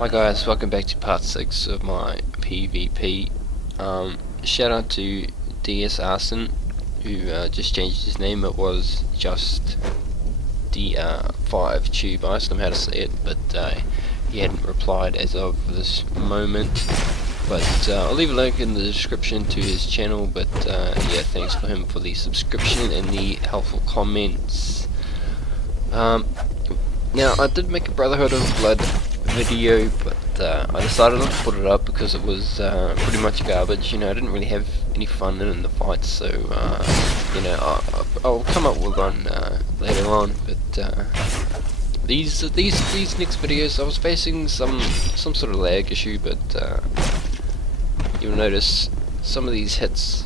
Hi guys, welcome back to part 6 of my PvP. Shout out to DS Arson, who just changed his name. It was just D5 Tube. I asked him how to say it, but he hadn't replied as of this moment. But I'll leave a link in the description to his channel, but yeah, thanks for him for the subscription and the helpful comments. Now, I did make a Brotherhood of Blood video, but I decided not to put it up because it was pretty much garbage. You know, I didn't really have any fun in the fights, so you know, I'll come up with one later on. But these next videos, I was facing some sort of lag issue, but you'll notice some of these hits,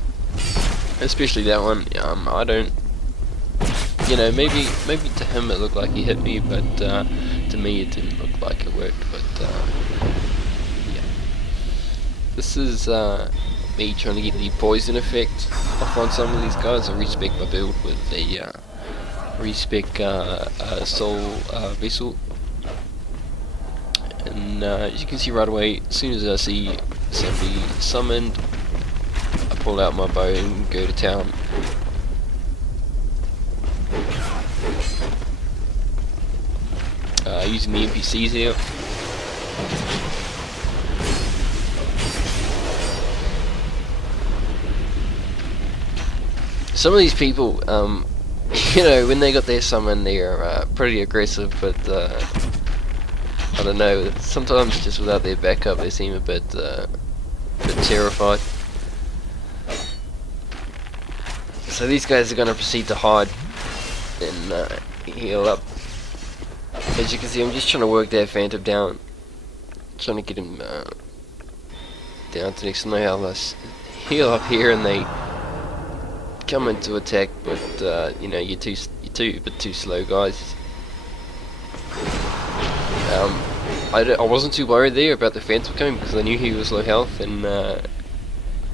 especially that one. I don't. You know, maybe to him it looked like he hit me, but to me it didn't look like it worked. But yeah, this is me trying to get the poison effect off on some of these guys. I respec my build with a respec soul vessel, and as you can see right away, as soon as I see somebody summoned, I pull out my bow and go to town. Using the NPCs here. Some of these people, you know, when they got their summon, they're pretty aggressive, but I don't know, sometimes just without their backup they seem a bit terrified. So these guys are going to proceed to hide and heal up. As you can see, I'm just trying to work that Phantom down, trying to get him down to next to no health. Heal up here, and they come in to attack, but you know, you're a bit too slow, guys. I wasn't too worried there about the Phantom coming because I knew he was low health, and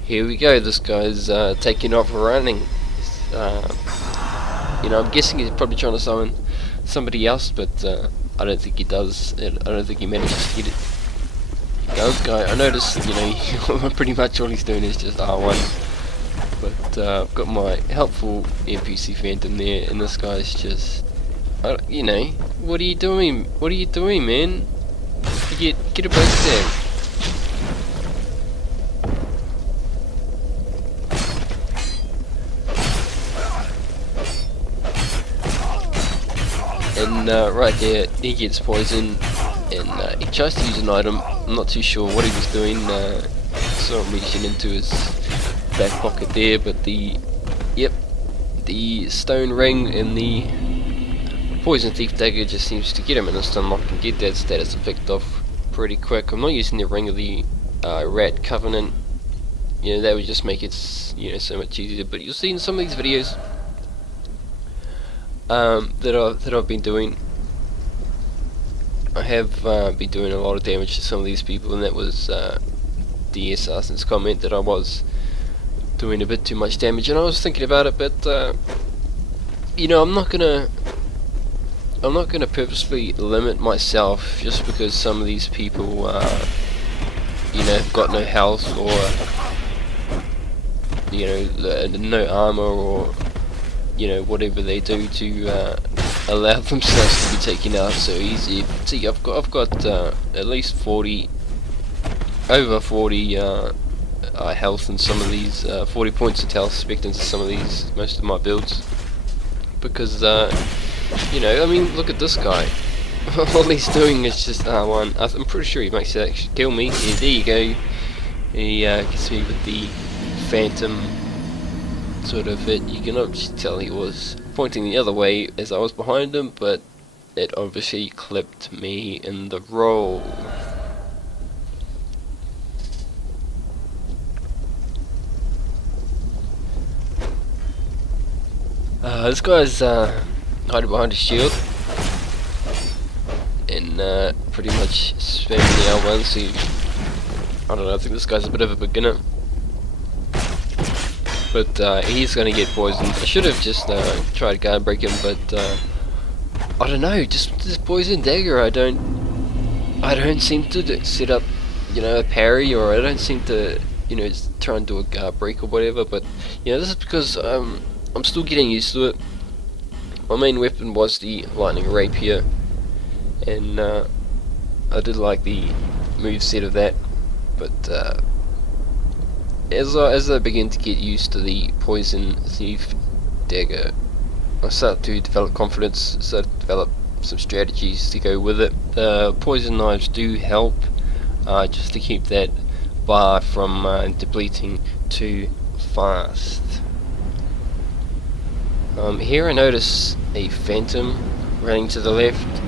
here we go. This guy's taking off running. You know, I'm guessing he's probably trying to summon somebody else, but I don't think he does. I don't think he manages to get it. He does, guy. I noticed, you know, pretty much all he's doing is just R1. But I've got my helpful NPC Phantom there, and this guy's just, you know, what are you doing? What are you doing, man? Get a break there. And right there, he gets poisoned, and he tries to use an item. I'm not too sure what he was doing. Saw him reaching into his back pocket there, but the stone ring and the poison thief dagger just seems to get him in a stun lock and get that status effect off pretty quick. I'm not using the ring of the rat covenant. You know, that would just make it, you know, so much easier. But you'll see in some of these videos that I've been doing, I have been doing a lot of damage to some of these people, and that was the Assassin's comment that I was doing a bit too much damage, and I was thinking about it, but you know, I'm not gonna purposefully limit myself just because some of these people you know, have got no health, or you know, no armor, or you know, whatever they do to allow themselves to be taken out so easy. See, I've got at least over 40 health in some of these, 40 points of health expectancy in some of these, most of my builds, because you know, I mean, look at this guy. All he's doing is just R1. I'm pretty sure he makes it actually kill me. Yeah, there you go. He gets me with the Phantom sort of hit. You can obviously tell he was pointing the other way as I was behind him, but it obviously clipped me in the roll. This guy's hiding behind a shield and pretty much spamming the L1, so I don't know, I think this guy's a bit of a beginner. But he's gonna get poisoned. I should have just tried to break him, but I don't know, just this poison dagger, I don't I don't seem to set up, a parry, or I don't seem to, try and do a guard break or whatever. But this is because I'm still getting used to it. My main weapon was the lightning rapier, and I did like the moveset of that. But as I begin to get used to the poison thief dagger, I start to develop confidence, start to develop some strategies to go with it. Poison knives do help, just to keep that bar from depleting too fast. Here I notice a phantom running to the left,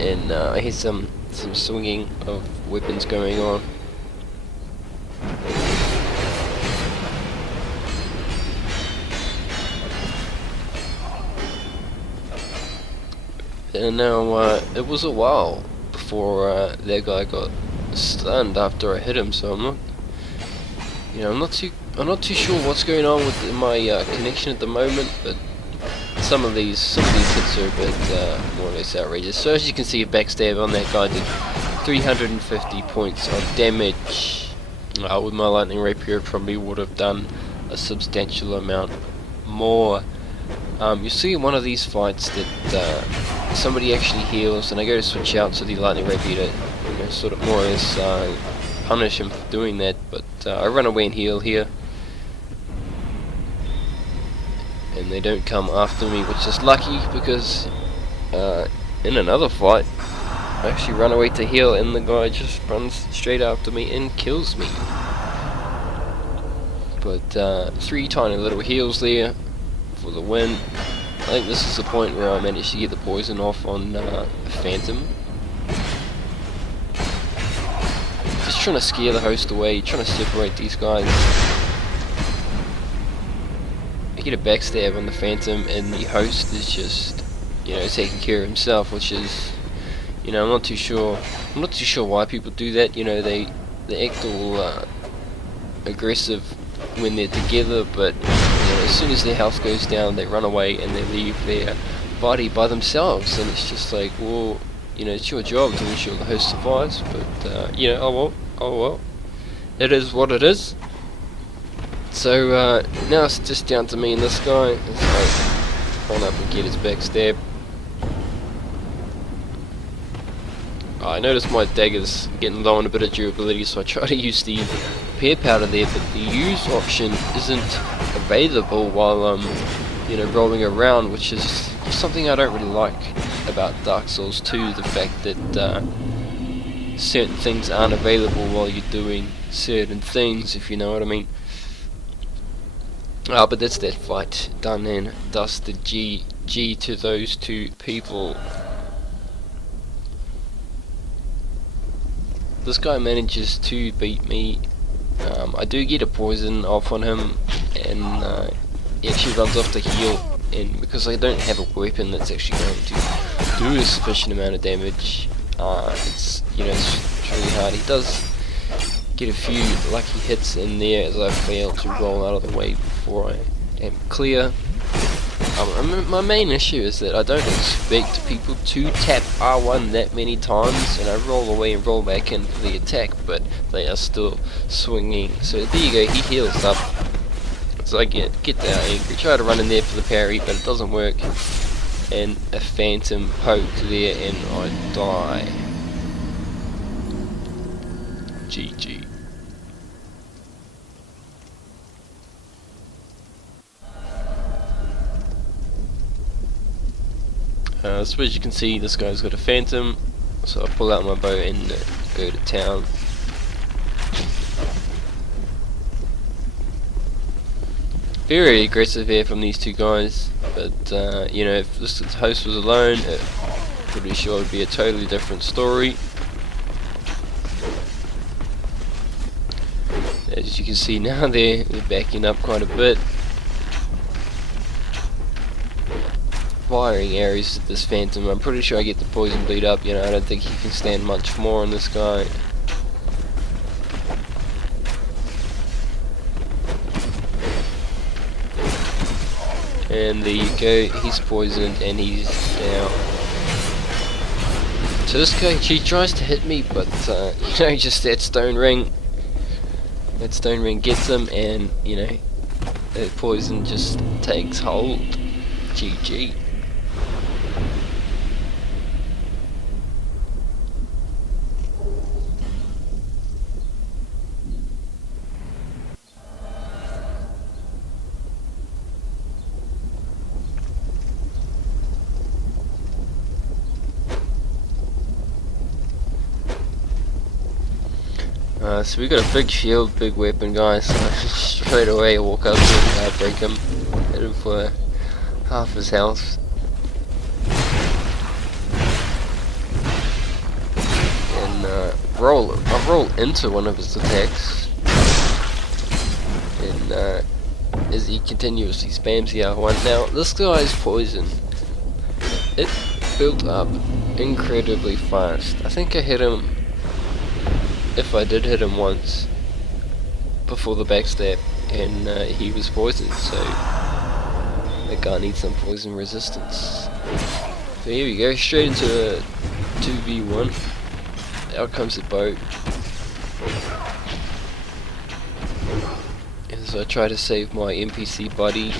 and I hear some swinging of weapons going on. And now it was a while before that guy got stunned after I hit him, so I'm not too sure what's going on with my connection at the moment, but some of these hits are a bit more or less outrageous. So as you can see, a backstab on that guy did 350 points of damage. With my lightning rapier, probably would have done a substantial amount more. You see in one of these fights that somebody actually heals, and I go to switch out to the lightning rapier to sort of more or less punish him for doing that, but I run away and heal here, and they don't come after me, which is lucky, because in another fight I actually run away to heal and the guy just runs straight after me and kills me. But 3 tiny little heals there for the win. I think this is the point where I managed to get the poison off on Phantom. Just trying to scare the host away, trying to separate these guys. I get a backstab on the Phantom, and the host is just, taking care of himself, which is, I'm not too sure why people do that. They act all aggressive when they're together, but as soon as their health goes down, they run away and they leave their body by themselves, and it's just like, well, it's your job to ensure the host survives, but oh well, it is what it is. So now it's just down to me and this guy. Let's run up and get his backstab. I noticed my dagger's getting low on a bit of durability, so I try to use the repair powder there, but the use option isn't available while I'm rolling around, which is something I don't really like about Dark Souls 2, the fact that certain things aren't available while you're doing certain things, if you know what I mean. But that's that fight done and dusted. GG to those 2 people. This guy manages to beat me. I do get a poison off on him, and he actually runs off to heal, and because I don't have a weapon that's actually going to do a sufficient amount of damage, it's really hard. He does get a few lucky hits in there as I fail to roll out of the way before I am clear. My main issue is that I don't expect people to tap R1 that many times, and I roll away and roll back in for the attack, but they are still swinging. So there you go, he heals up. So I get that angry, try to run in there for the parry, but it doesn't work, and a phantom poke there and I die. GG. So as you can see, this guy's got a phantom, so I pull out my bow and go to town. Very aggressive here from these 2 guys, but if this host was alone, pretty sure it would be a totally different story. As you can see now, they're backing up quite a bit. Firing arrows at this phantom. I'm pretty sure I get the poison bleed up. I don't think he can stand much more on this guy. And there you go, he's poisoned and he's down. So this guy, he tries to hit me, but you know, just that stone ring gets him, and you know, the poison just takes hold. GG. So we got a big shield, big weapon, guys. So straight away walk up to him, break him, hit him for half his health. And I roll into one of his attacks. And as he continuously spams the R1. Now this guy's poison, it built up incredibly fast. I think I hit him, if I did hit him once before the backstab, and he was poisoned, so that guy needs some poison resistance. So here we go, straight into a 2v1. Out comes the boat as I try to save my NPC buddy.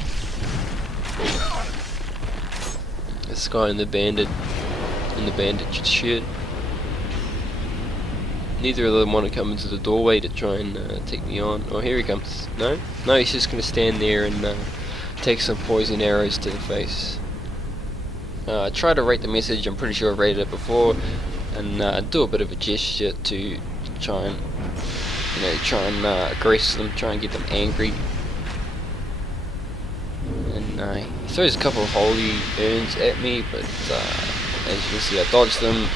This guy in the bandit shirt. Neither of them want to come into the doorway to try and take me on. Oh, here he comes. No, he's just going to stand there and take some poison arrows to the face. I try to rate the message. I'm pretty sure I've rated it before, and do a bit of a gesture to try and, you know, aggress them, try and get them angry. And he throws a couple of holy urns at me, but as you can see, I dodged them.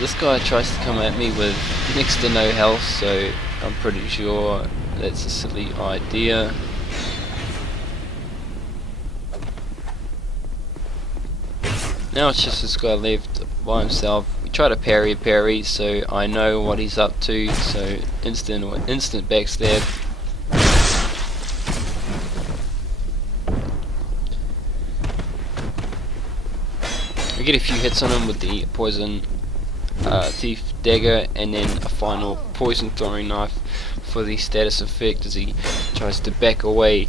This guy tries to come at me with next to no health, so I'm pretty sure that's a silly idea. Now it's just this guy left by himself. We try to parry, so I know what he's up to, so instant backstab. We get a few hits on him with the poison thief dagger, and then a final poison throwing knife for the status effect as he tries to back away.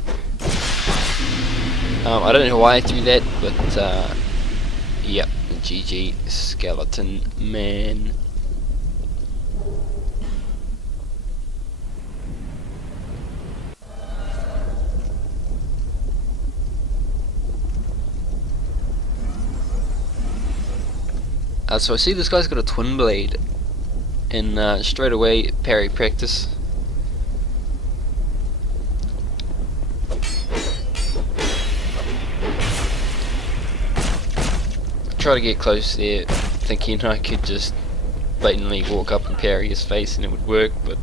I don't know why I threw that, but yep, GG skeleton man. So I see this guy's got a twin blade, and straight away parry practice. Try to get close there, thinking I could just blatantly walk up and parry his face and it would work, but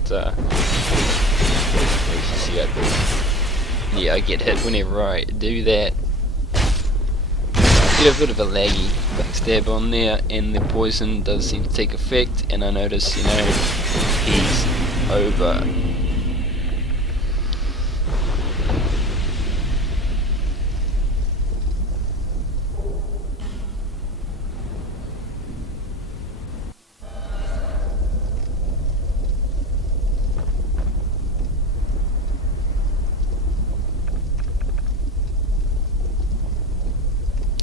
yeah, I get hit whenever I do that. Get a bit of a laggy backstab on there, and the poison does seem to take effect, and I notice, you know, he's over.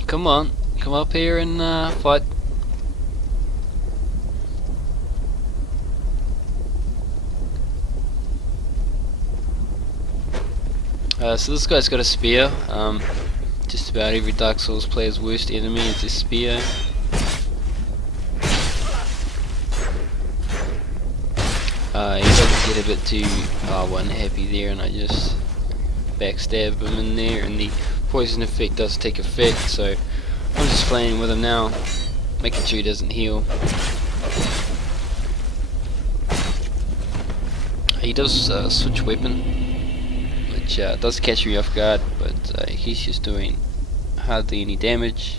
Come on, come up here and fight. So this guy's got a spear. Just about every Dark Souls player's worst enemy is a spear. He does get a bit too R1 happy there, and I just backstab him in there, and the poison effect does take effect, so I'm just playing with him now, making sure he doesn't heal. He does switch weapon, which does catch me off guard, but he's just doing hardly any damage.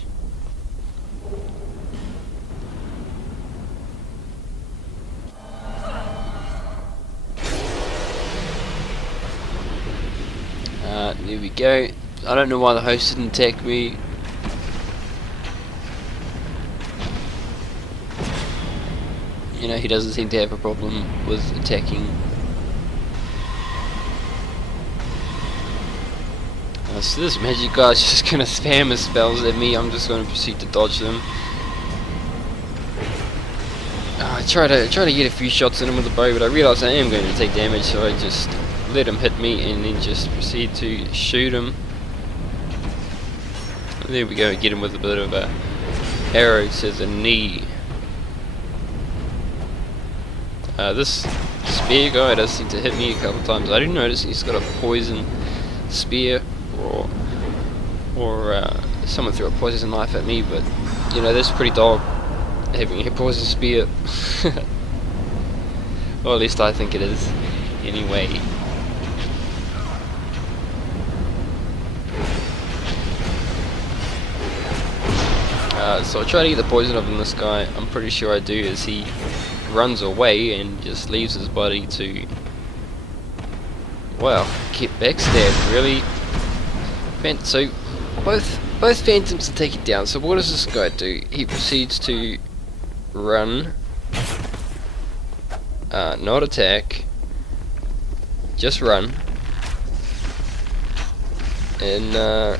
There we go. I don't know why the host didn't attack me. You know, he doesn't seem to have a problem with attacking. So this magic guy's just gonna spam his spells at me. I'm just gonna proceed to dodge them. I try to get a few shots in him with the bow, but I realise I am going to take damage, so I just let him hit me and then just proceed to shoot him. There we go, get him with a bit of a arrow to the knee. This spear guy does seem to hit me a couple times. I do notice he's got a poison spear, or someone threw a poison knife at me, but you know, that's pretty dull, having a poison spear. Well, at least I think it is anyway. So I try to get the poison up on this guy. I'm pretty sure I do, as he runs away and just leaves his body to, well, get backstabbed, really. So both phantoms are taken down. So what does this guy do? He proceeds to run, not attack, just run, and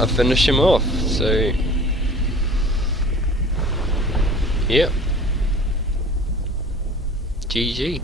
I finish him off. So yep, GG.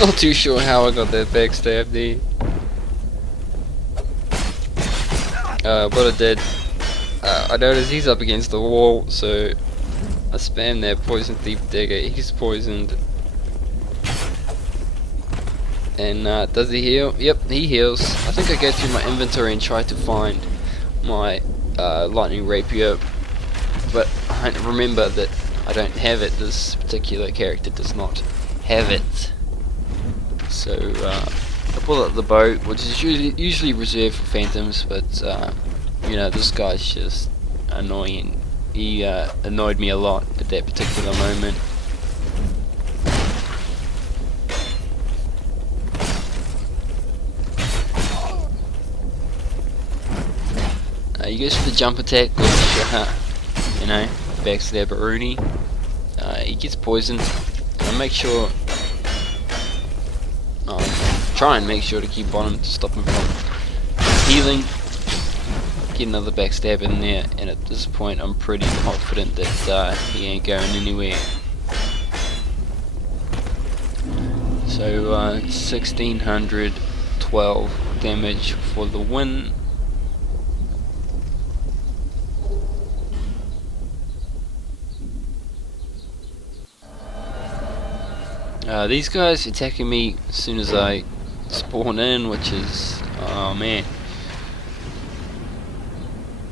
Not too sure how I got that backstab there. What I did, I noticed he's up against the wall, so I spammed that poison thief dagger. He's poisoned. And does he heal? Yep, he heals. I think I go through my inventory and try to find my lightning rapier, but I remember that I don't have it. This particular character does not have it. So I pull out the bow, which is usually reserved for phantoms, but you know, this guy's just annoying. He annoyed me a lot at that particular moment. He goes for the jump attack, which, you know, backstab Rooney. He gets poisoned, and I make sure, try and make sure to keep on him to stop him from healing. Get another backstab in there, and at this point I'm pretty confident that he ain't going anywhere. So 1612 damage for the win. These guys attacking me as soon as I spawn in, which is, oh man.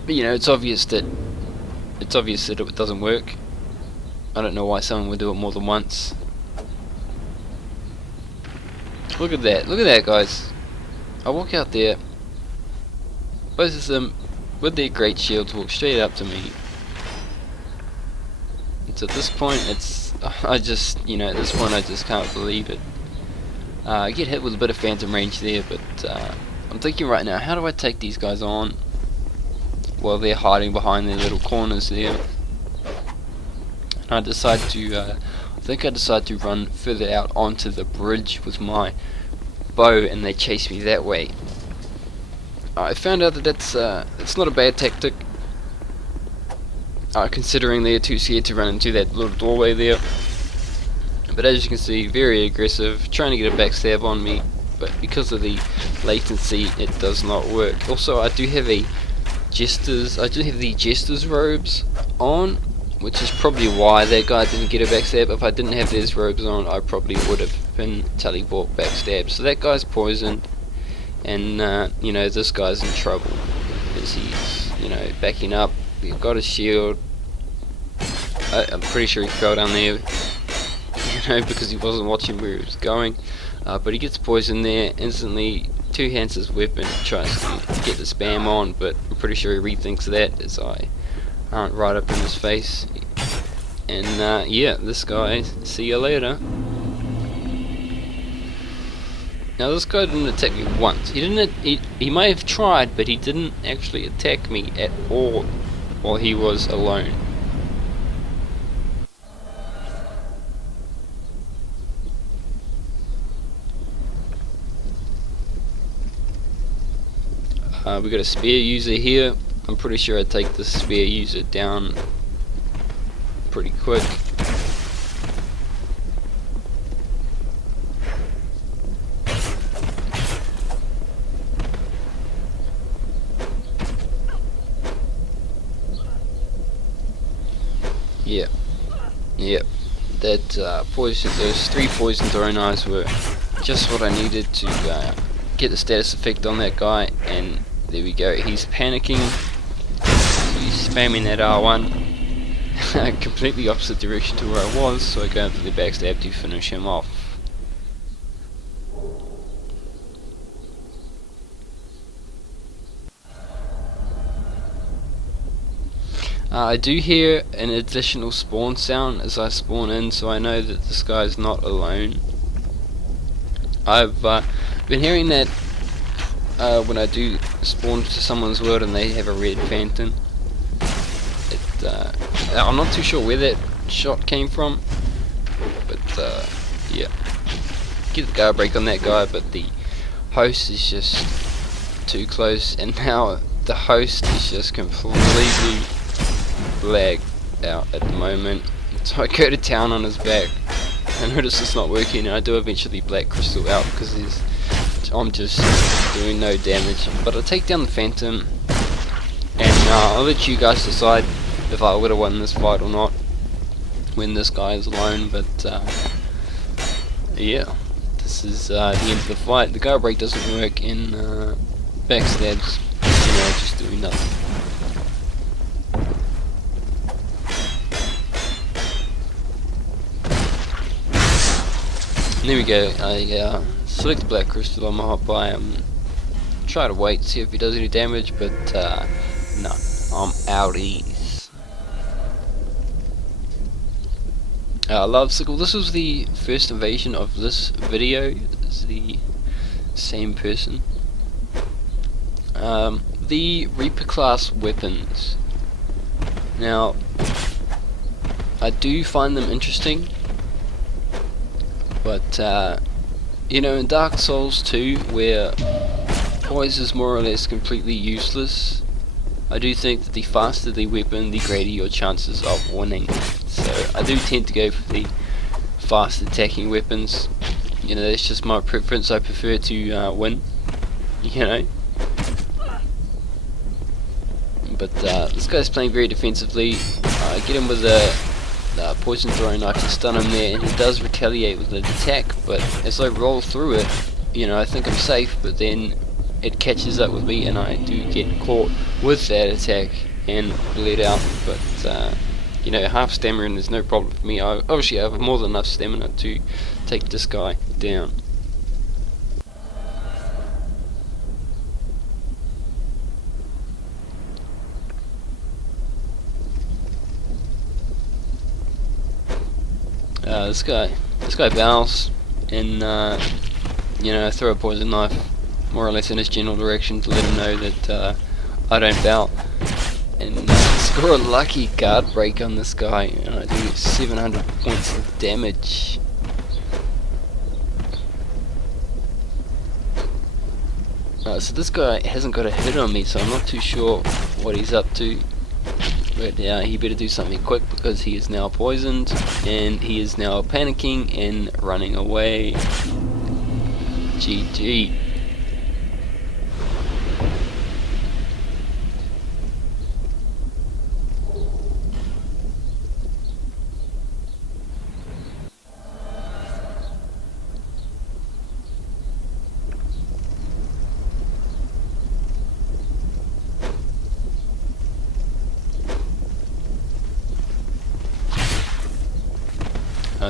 But you know, it's obvious that it doesn't work. I don't know why someone would do it more than once. Look at that, guys. I walk out there, both of them with their great shields walk straight up to me. And so at this point, I just can't believe it. I get hit with a bit of phantom range there, but I'm thinking right now, how do I take these guys on while they're hiding behind their little corners there? And I decide to run further out onto the bridge with my bow, and they chase me that way. I found out that it's not a bad tactic, considering they're too scared to run into that little doorway there. But as you can see, very aggressive, trying to get a backstab on me, but because of the latency, it does not work. Also, I do have the Jester's robes on, which is probably why that guy didn't get a backstab. If I didn't have these robes on, I probably would have weapon, teleport, backstab. So that guy's poisoned, and you know, this guy's in trouble as he's, you know, backing up. We've got a shield. I'm pretty sure he fell down there, you know, because he wasn't watching where he was going. But he gets poisoned there instantly. Two-hands his weapon, tries to get the spam on, but I'm pretty sure he rethinks that as I aren't right up in his face. And yeah, this guy, see you later. Now this guy didn't attack me once. He may have tried, but he didn't actually attack me at all while he was alone. We got a spear user here. I'm pretty sure I'd take the spear user down pretty quick. Yep. That poison, those 3 poison throwing eyes were just what I needed to get the status effect on that guy, and there we go. He's panicking. He's spamming that R1. Completely opposite direction to where I was, so I go for the backstab to finish him off. I do hear an additional spawn sound as I spawn in, so I know that this guy is not alone. I've been hearing that when I do spawn to someone's world and they have a red phantom. I'm not too sure where that shot came from, but yeah. Get the guard break on that guy, but the host is just too close, and now the host is just completely lagged out at the moment. So I go to town on his back. I notice it's not working, and I do eventually black crystal out because I'm just doing no damage. But I take down the phantom, and I'll let you guys decide if I would have won this fight or not when this guy is alone. But yeah, this is the end of the fight. The guard break doesn't work, and backstabs, you know, just doing nothing. There we go. I select the black crystal on my hot buy. Try to wait, see if he does any damage, but no, I'm outies. Lovesickle, this was the first invasion of this video. It's the same person. The Reaper class weapons. Now, I do find them interesting. But, you know, in Dark Souls 2, where poise is more or less completely useless, I do think that the faster the weapon, the greater your chances of winning. So, I do tend to go for the fast attacking weapons. You know, that's just my preference. I prefer to win, you know. But this guy's playing very defensively. I get him with a poison throwing knife to stun him there, and he does retaliate with an attack, but as I roll through it, you know, I think I'm safe, but then it catches up with me and I do get caught with that attack and bled out. But you know, half stamina is no problem for me. I obviously have more than enough stamina to take this guy down. This guy bows, and you know, I throw a poison knife more or less in his general direction to let him know that I don't bow, and score a lucky guard break on this guy. And I do 700 points of damage. So this guy hasn't got a hit on me, so I'm not too sure what he's up to. But he better do something quick because he is now poisoned and he is now panicking and running away. GG.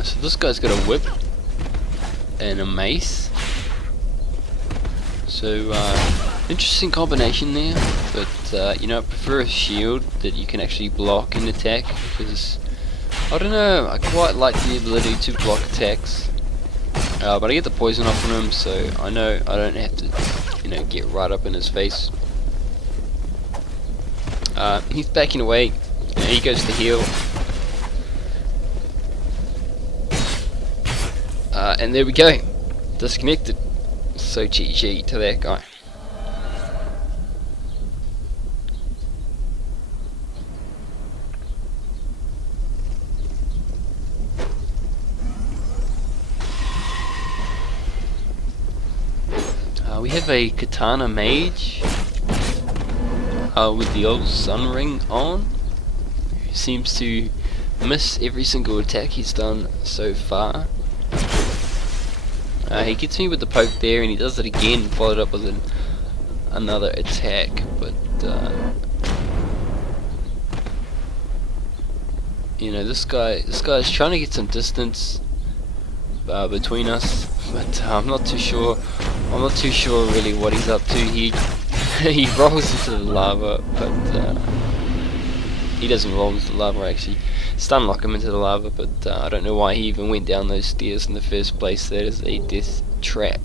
So this guy's got a whip and a mace. So interesting combination there, but you know, I prefer a shield that you can actually block and attack, because I don't know, I quite like the ability to block attacks, but I get the poison off on him, so I know I don't have to, you know, get right up in his face. He's backing away, and he goes to heal. And there we go, disconnected. So GG to that guy. We have a Katana Mage with the old Sun Ring on, who seems to miss every single attack he's done so far. He gets me with the poke there, and he does it again, followed up with another attack, but you know, this guy's trying to get some distance between us, but I'm not too sure really what he's up to. He rolls into the lava, but he doesn't roll into the lava, actually stun lock him into the lava, but I don't know why he even went down those stairs in the first place. That is a death trap.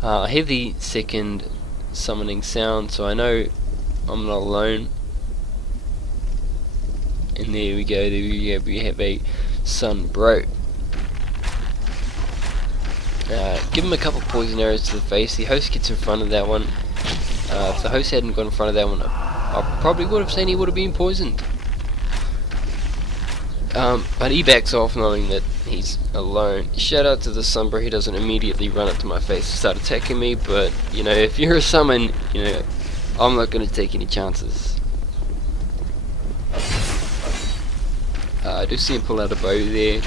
I hear the second summoning sound, so I know I'm not alone. And there we go, we have a Sun Bro. Give him a couple poison arrows to the face. The host gets in front of that one. If the host hadn't gone in front of that one, I probably would have seen he would have been poisoned. But he backs off, knowing that he's alone. Shout out to the Sunbro, he doesn't immediately run up to my face and start attacking me, but you know, if you're a summon, you know, I'm not going to take any chances. I do see him pull out a bow there.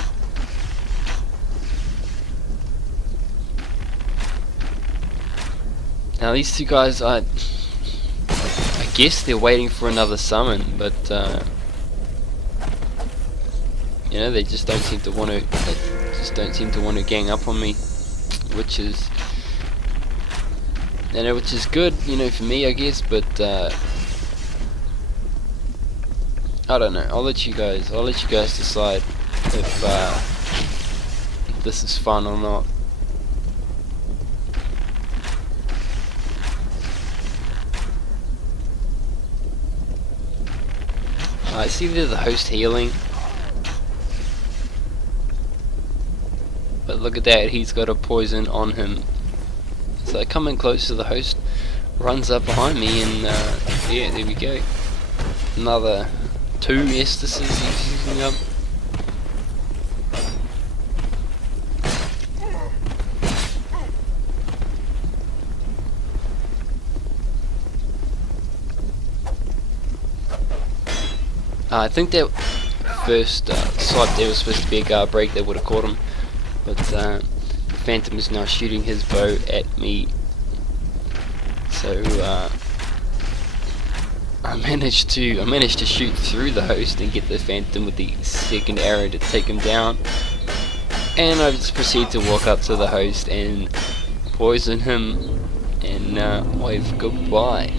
Now these two guys, I guess they're waiting for another summon, but you know, they just don't seem to want to gang up on me, which is, you know, which is good, you know, for me, I guess. But I don't know. I'll let you guys decide if this is fun or not. I see there's the host healing, but look at that, he's got a poison on him. So coming close to the host, runs up behind me, and yeah, there we go. Another 2 Estises he's using up. I think that first swipe there was supposed to be a guard break that would have caught him, but Phantom is now shooting his bow at me. So I managed to shoot through the host and get the Phantom with the second arrow to take him down, and I just proceed to walk up to the host and poison him and wave goodbye.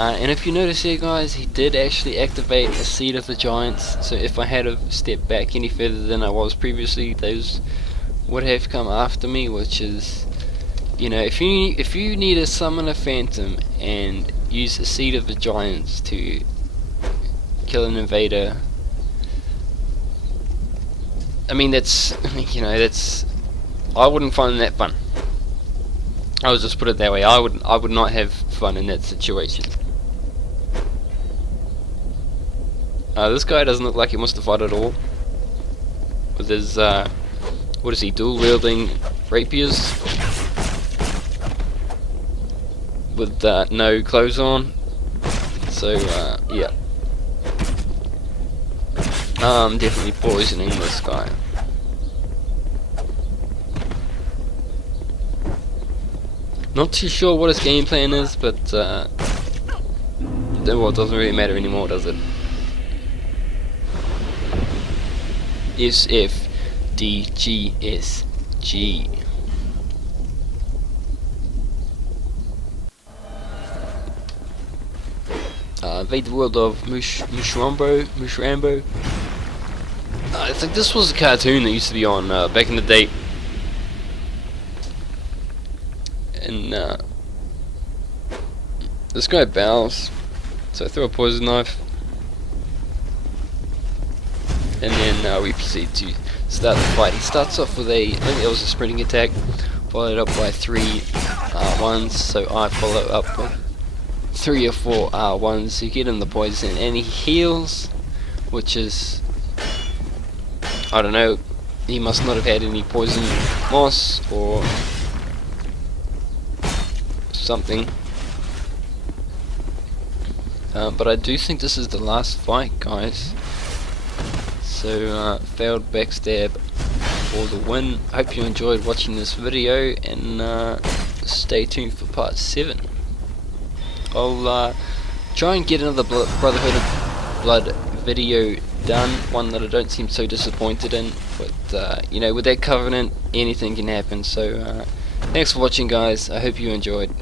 And if you notice here, guys, he did actually activate a Seed of the Giants, so if I had have stepped back any further than I was previously, those would have come after me, which is, you know, if you need to summon a Phantom and use a Seed of the Giants to kill an invader, I mean, that's, you know, that's, I wouldn't find that fun. I'll just put it that way. I would not have fun in that situation. This guy doesn't look like he wants to fight at all. With his, what is he, dual wielding rapiers? With no clothes on. So, yeah. I'm definitely poisoning this guy. Not too sure what his game plan is, but well, it doesn't really matter anymore, does it? S F D G S G. Invade the world of Mushrambo. I think this was a cartoon that used to be on back in the day. And this guy bows, so I throw a poison knife, and then we proceed to start the fight. He starts off with I think it was a sprinting attack, followed up by 3 R1s, so I follow up with 3 or 4 R1s to get him the poison, and he heals, which is, I don't know, he must not have had any poison moss or something. But I do think this is the last fight, guys. So failed backstab for the win. Hope you enjoyed watching this video, and stay tuned for part 7. I'll try and get another Brotherhood of Blood video done, one that I don't seem so disappointed in, but you know, with that Covenant anything can happen. So thanks for watching, guys. I hope you enjoyed.